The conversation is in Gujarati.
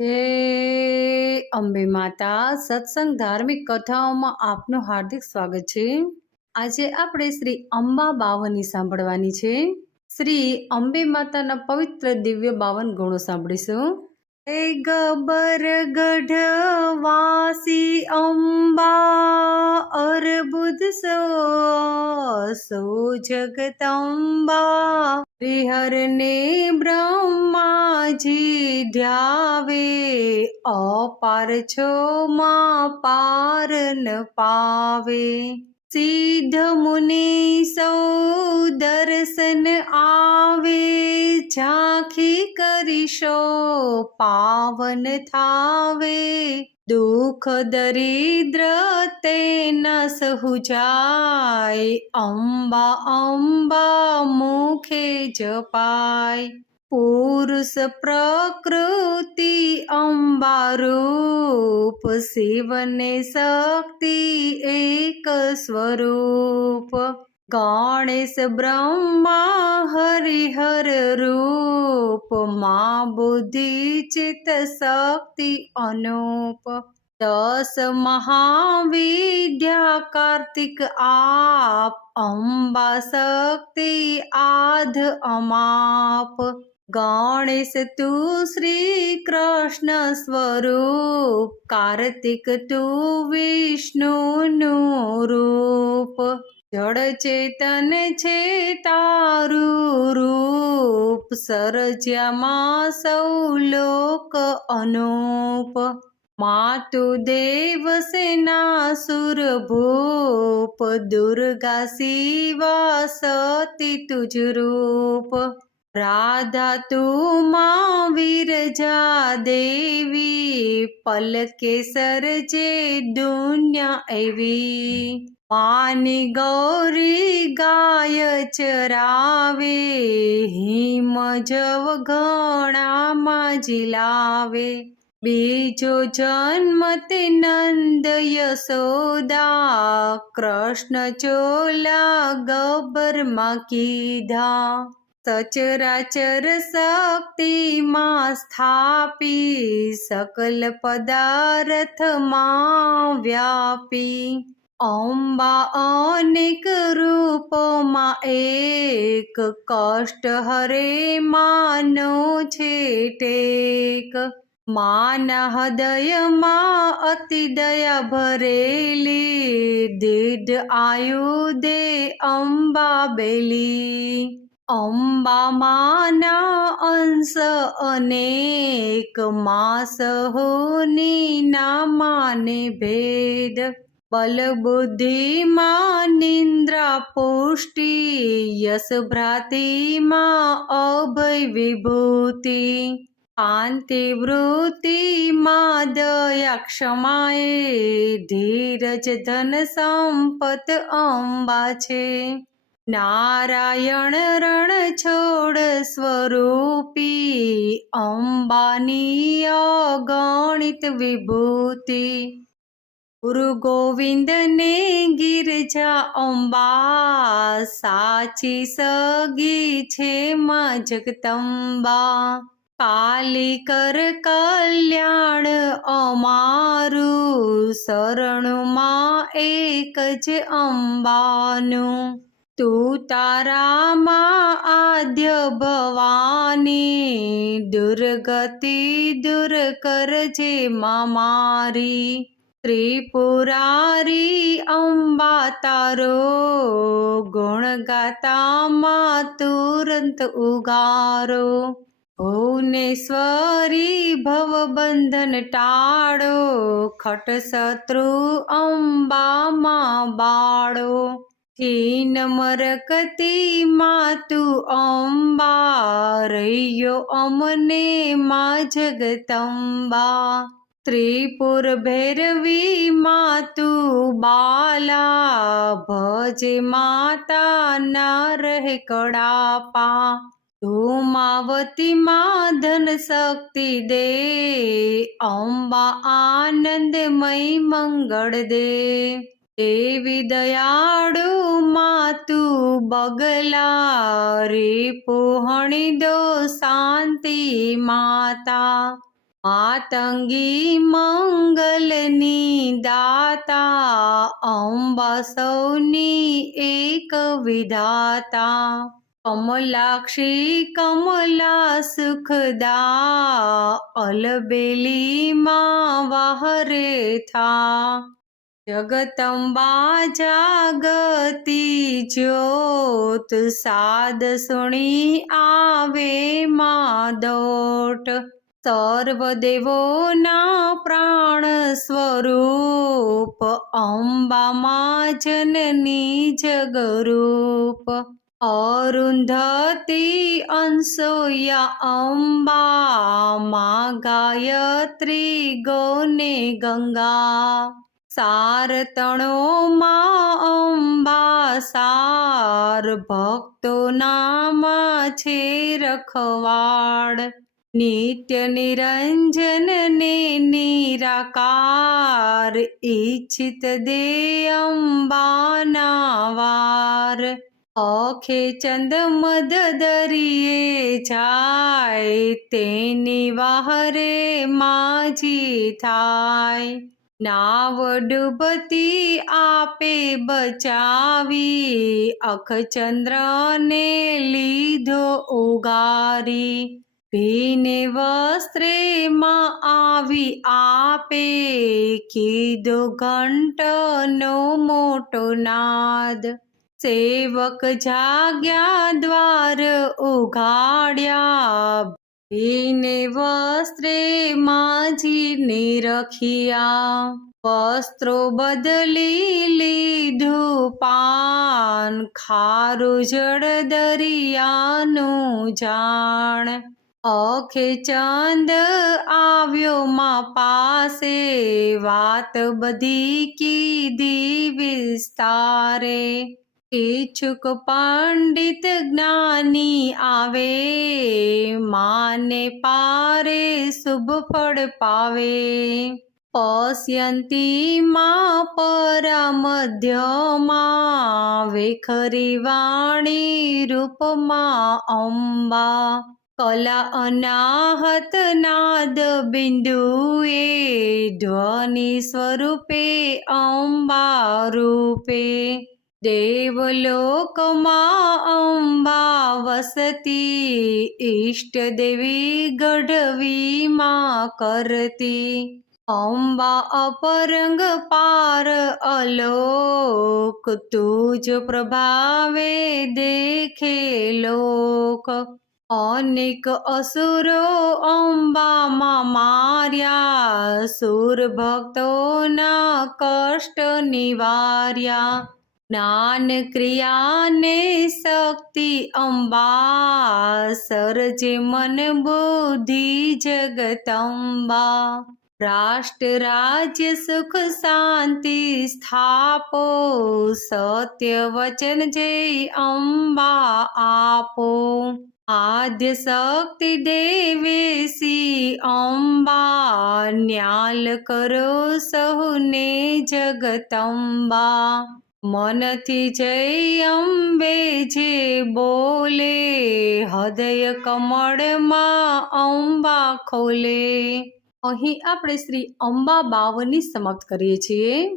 હે અંબે માતા, સત્સંગ ધાર્મિક કથાઓમાં આપનું હાર્દિક સ્વાગત છે. આજે આપણે શ્રી અંબા બાવનની સાંભળવાની છે. શ્રી અંબે માતાના પવિત્ર દિવ્ય બાવન ગુણો સાંભળીશું. હે ગબર ગઢ વાસી અંબા, અર્બુદ સો સો જગતંબા હરિહરને બ્રહ્માજી ધ્યાવે, અપાર છો માં પાર ન પાવે. સિદ્ધ મુનિ સૌ દર્શન આવે, ઝાંખી કરીશો, પાવન થાવે. દુઃખ દરિદ્ર તે સહુ જાય, અંબા અંબા મુખે જપાય. પુરુષ પ્રકૃતિ અંબારૂપ શિવને શક્તિ એક સ્વરૂપ. ગણેશ બ્રહ્મા હરિહર રૂપ, મા બુદ્ધિ ચિત્ત શક્તિ અનુપ. દસ મહાવિદ્યા કાર્તિક, આપ અંબા શક્તિ આધ અમાપ. ગણેશ તું શ્રી કૃષ્ણ સ્વરૂપ, કાર્તિક તું વિષ્ણુનું રૂપ. જળ ચેતન છે તારું રૂપ, સરજ્યામાં સૌ લોક અનુપ. સેના સુર ભૂપ, દુર્ગા શિવા સતી તુજ રૂપ. રાધા તું માં વિરજા દેવી પલકે સરજે દુનિયા એવી. માની ગૌરી ગાય ચરાવે, હિમ જવ ઘણામાં જીલાવે. બીજો જન્મ તે નંદ યશોદા, કૃષ્ણ ચોલા ગબરમાં કીધા. સચરાચર શક્તિમાં સ્થાપી, સકલ પદાર્થમાં વ્યાપી. અંબા અનેક રૂપમાં એક, કષ્ટ હરે માનો છે ટેક માના હૃદયમાં અતિ દયા ભરેલી, દીઢ આયુદે અંબા બેલી. અંબા માના અંશ અનેક માસ હોની ના માને ભેદ. બલ બુદ્ધિમાં નિંદ્રા પુષ્ટિ યશ ભ્રાતિમાં અભય વિભૂતિ શાંતિ વૃત્તિમાં દયા ક્ષમાએ ધીરજ ધન સંપત અંબા છે. નારાયણ રણ છોડ સ્વરૂપી અંબાની અગણિત વિભૂતિ. ગુરુ ગોવિંદને ગિરજા અંબા સાચી સગી છે માં જગદંબા. કાલી કર કલ્યાણ અમારું શરણમાં એક જ અંબાનું. તું તારામાં આદ્ય ભવાની, દુર્ગતિ દૂર કરજે મારી. ત્રિપુરારી અંબા તારો ગુણ ગાતામાં તુરંત ઉગારો. ભુવનેશ્વરી ભવબંધન ટાળો ખટ શત્રુ અંબામાં બાળો. ખીન મરકતી માતુ અંબા, રૈયો અમને મા જગતંબા. ત્રિપુર ભૈરવી માતુ બાલા, ભજે માતા ના રહે કડાપા. ધૂમાવતીમાં ધન શક્તિ દે, અંબા આનંદમય મંગળ દે. દેવી દયાળુ માતું બગલા રે પોહણી દો શાંતિ માતા. માતંગી મંગલની દાતા, અંબા સૌની એક વિધાતા. કમલાક્ષી કમલા સુખદા અલબેલી માં વાહરે થા. જગતંબા જાગતી જ્યોત સાદ સુણી આવે માદોટ. સર્વદેવોના પ્રાણ સ્વરૂપ અંબામાં જનની જગરૂપ. અરુંધતી અંસોયા અંબા મા ગાયત્રી ગૌને ગંગા સારતણો તણોમાં અંબા સાર ભક્તોનામાં છે રખવાડ નિત્ય નિરંજન ને નિરાકાર ઈચ્છિત દે અંબાના વાર અખે ચંદ મદ દરિયે જાય, તેની વાહરે માજી થાય. નાવ ડૂબતી આપે બચાવી, અખચંદ્રને લીધો ઉગારી. ભીને વસ્ત્રે માં આવી આપે, કીધો ઘંટનો મોટો નાદ. સેવક જાગ્યા દ્વાર ઉઘાડ્યા ભીને વસ્ત્રે માજીને રખિયા, વસ્ત્રો બદલી લીધું પાન, ખારું જળ દરિયાનું જાણ. અખે ચંદ આવ્યો માં પાસે, વાત બધી કીધી વિસ્તારે. ઈચ્છુક પંડિત જ્ઞાની આવે, માને પારે શુભ ફળ પાવે. પશ્યંતી માં પરમધ્યમાં વેખરી વાણી રૂપમાં અંબા. કલા અનાહત નાદ બિંદુએ, ધ્વનિ સ્વરૂપે અંબા રૂપે. દેવલોકમાં અંબા વસતી, ઈષ્ટ દેવી ગઢવીમાં કરતી. અંબા અપરંગ પાર અલોક, તુજ પ્રભાવે દેખે લોક. અનેક અસુરો અંબામાં માર્યા સુર ભક્તોના કષ્ટ નિવાર્યા. જ્ઞાન ક્રિયાને શક્તિ અંબા સરજે મન બુદ્ધિ જગતંબા રાષ્ટ્ર રાજ્ય સુખ શાંતિ સ્થાપો, સત્ય વચન જય અંબા આપો. આદ્ય શક્તિ દેવેશી અંબા, ન્યાલ કરો સહુને જગતંબા મનથી જય અંબે જે બોલે, હૃદય કમળમાં અંબા ખોલે. અહીં આપણે શ્રી અંબા બાવની સમાપ્ત કરીએ છીએ.